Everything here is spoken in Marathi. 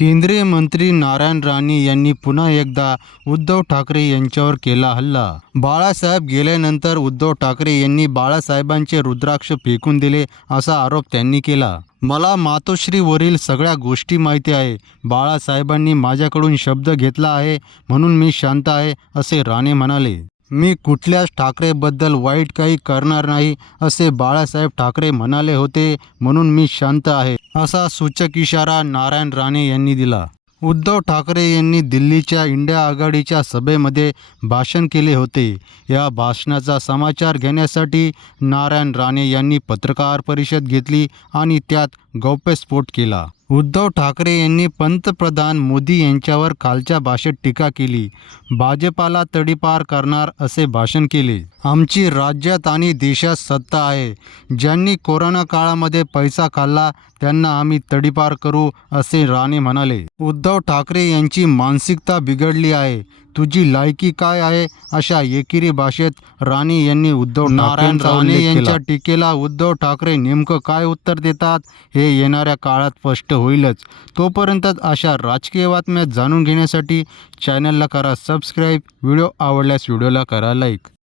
केंद्रीय मंत्री नारायण राणे यांनी पुन्हा एकदा उद्धव ठाकरे यांच्यावर केला हल्ला. बाळासाहेब गेल्यानंतर उद्धव ठाकरे यांनी बाळासाहेबांचे रुद्राक्ष फेकून दिले असा आरोप त्यांनी केला. मला मातोश्रीवरील सगळ्या गोष्टी माहिती आहे. बाळासाहेबांनी माझ्याकडून शब्द घेतला आहे म्हणून मी शांत आहे असे राणे म्हणाले. मी कुठल्याच ठाकरेबद्दल वाईट काही करणार नाही असे बाळासाहेब ठाकरे म्हणाले होते म्हणून मी शांत आहे असा सूचक इशारा नारायण राणे यांनी दिला. उद्धव ठाकरे यांनी दिल्लीच्या इंडिया आघाडीच्या सभेमध्ये भाषण केले होते. या भाषणाचा समाचार घेण्यासाठी नारायण राणे यांनी पत्रकार परिषद घेतली आणि त्यात गौप्यस्फोट केला. उद्धव ठाकरे यांनी पंतप्रधान मोदी यांच्यावर कालच्या भाषेत टीका केली. भाजपाला तडीपार करणार असे भाषण केले. आमची राज्यात आणि देशात सत्ता आहे. ज्यांनी कोरोना काळामध्ये पैसा खाल्ला त्यांना आम्ही तडीपार करू असे राणे म्हणाले. उद्धव ठाकरे यांची मानसिकता बिघडली आहे. तुझी लायकी काय आहे? अशा एकेरी भाषेत राणे यांनी उद्धव नारायण राणे यांच्या टीकेला उद्धव ठाकरे नेमकं काय उत्तर देतात? हे येणाऱ्या काळात स्पष्ट होईलच. तोपर्यंत अशा राजकीय बातम्या जाणून घेण्यासाठी चॅनलला करा सबस्क्राईब व्हिडिओ आवडल्यास व्हिडिओला करा लाईक